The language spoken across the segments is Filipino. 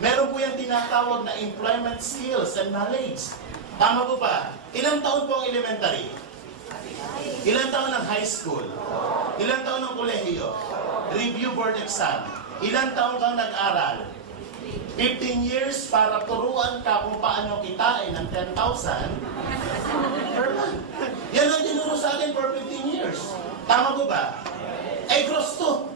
Meron po yung tinatawag na employment skills and knowledge. Tama po ba? Ilang taon po ang elementary? Ilang taon ng high school? Ilang taon ng kolehiyo? Review board exam. Ilang taon kang nag-aral? 15 years para turuan ka kung paano kitain ng 10,000 per month. Yan ang tinuro sa atin for 15 years. Tama po ba? Eh, gross to.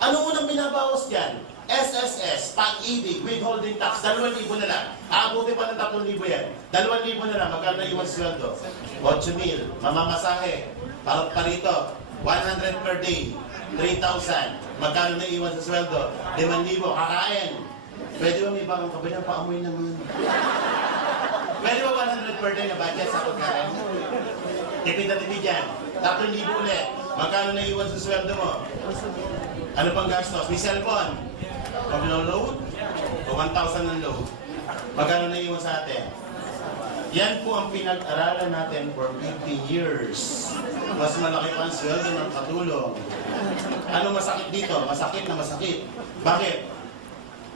Ano unang binabawas dyan? SSS, pag-ibig, withholding tax, 2,000 na lang. Aabuti pa ng 3,000 yan. 2,000 na lang, magkano na iwan sweldo? 8,000. Mamamasahe, parang parito, 100 per day, 3,000. Magkano na iwan sa sweldo? 5,000, kakain. Pwede ba may bagong kabilang paamoy naman? Pwede ba 100 per day na budget sa pagkain? Tipid na tipid yan. 3,000 ulit. Magkano na iwan sa sweldo mo? Ano pang gastos? May cellphone. Pag-load, 1,000 ng load. Magkano na iwan sa atin? Yan po ang pinag-aralan natin for 50 years. Mas malaki pa ang sweldo ng katulong. Ano masakit dito? Masakit na masakit. Bakit?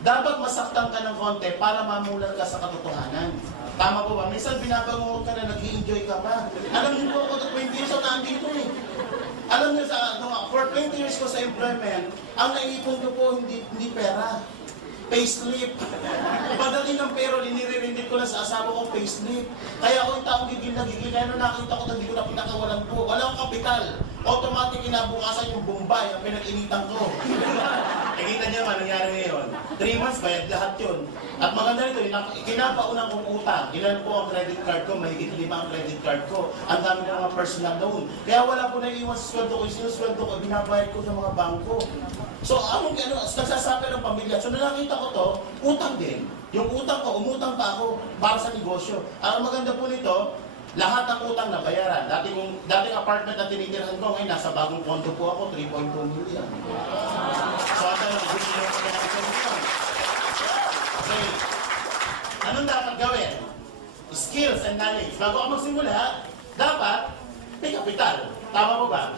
Dapat masaktan ka ng konti para mamulat ka sa katotohanan. Tama po ba? Minsan binabangungot ka na, nag-i-enjoy ka pa. Alam niyo po ako, 20 years ako nandito eh. Alam niyo, for 20 years ko sa employment, ang naipon ko po hindi pera. Payslip. Pagdating ng payroll, inire-remit ko na sa asawa ko, payslip. Kaya ako yung taong gigil na gigil. Kaya nung nakita ko, hindi ko na pinakawalan po. Walang kapital. Automatic inabukasan yung Bombay, ang pinag-initan ko. Nakita niyo naman, nangyari ngayon. 3 months, bayad lahat yun. At maganda nito, kinapaunang kong utang. Ilan po ang credit card ko? Mahigit 5 ang credit card ko. Ang dami ng mga personal loan. Kaya wala po na iwan sa sweldo ko. Yung sweldo ko, binabayad ko sa mga bangko. So, nagsasabi ng pamilya. So, nakita ko to, utang din. Yung utang ko, umutang pa ako para sa negosyo. Ang maganda po nito, lahat ng utang na bayaran. Dating apartment na tinitirahan ko, ngayon nasa bagong kondo po ako, 3.2 million. So, ito lang, gusto nyo ko na million. Okay. Anong dapat gawin? Skills and knowledge. Bago ako magsimula, dapat may kapital. Tama po ba?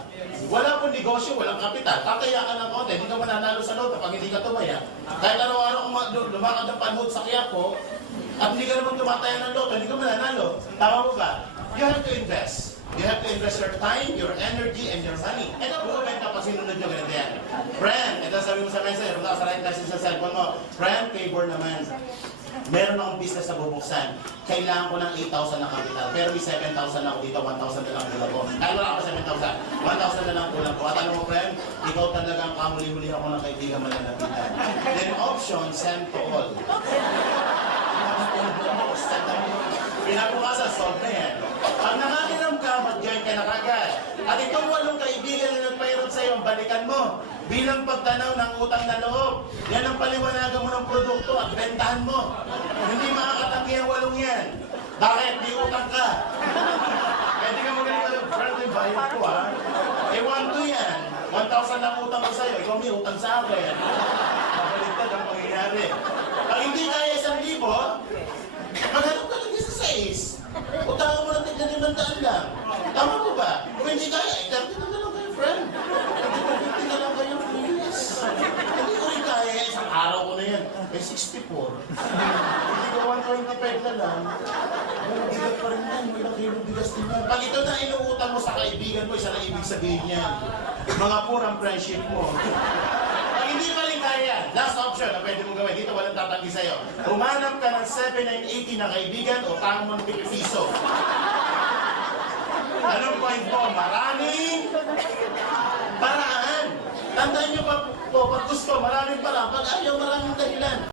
Wala pong negosyo, walang kapital. Tataya ka ng konti, hindi ka mananalo sa loto pag hindi ka tumaya. Kahit araw-araw kung lumakad ang panhood sa Quiapo, at hindi ka naman tumataya ng loto, hindi ka mananalo. Tama po ba? You have to invest. You have to invest your time, your energy, and your money. Ito po ba ito pag sinunod nyo ganito yan? Friend, ito sabi mo sa message, sa right message sa cellphone mo, friend, favor naman. Meron akong business na bubuksan. Kailangan ko ng 8,000 na kapital. Pero may 7,000 na ako dito, 1,000 na lang kulang ko. Kaya wala ako 7,000. 1,000 na lang kulang ko. At alam mo, friend, ikaw talaga ang kamuli-huli ako ng kaibigan malalapitan. Then option, send to all. Pinabukasan, solve na yan. Pag nakakiram ka, mag-join ka na kagad. At itong 8 kaibigan na nagpayroon sa'yo, balikan mo. Bilang pagtanaw ng utang na loob. Yan ang paliwanagan mo ng produkto at bentahan mo. Hindi makakatanggi ang 8 yan. Bakit? Di utang ka. Pwede ka magaling friend, yung bayad ko ha. Eh, 1,2 yan. 1,000 lang utang ko sa'yo. Ikaw may utang sa akin. Mabaliktad ang pangyayari. Pag hindi kaya 1,000, maghanap ka lang sa 6. Utangan mo lang tignan 500 lang. Tama po ba? Kung hindi kaya, 30 na lang kayo, friend. 50 na lang kayo, please. Hindi ko rin kaya, isang araw ko na yan. Eh, 64. Hindi ko 125 na lang. May bigat pa rin yan. May nakilong bigas din yan. Pag ito na inuutang mo sa kaibigan mo, isa na ibig sabihin niya. Mga purang friendship mo. Pag hindi pa rin kaya, last option na pwede mong gawin. Dito walang tatanggi sa'yo. Humanap ka ng 7980 na kaibigan o tanong mo ng piso. Anong point mo? Maraming paraan. Tandaan nyo pa po, pag gusto, maraming paraan. Pag ayaw, maraming dahilan.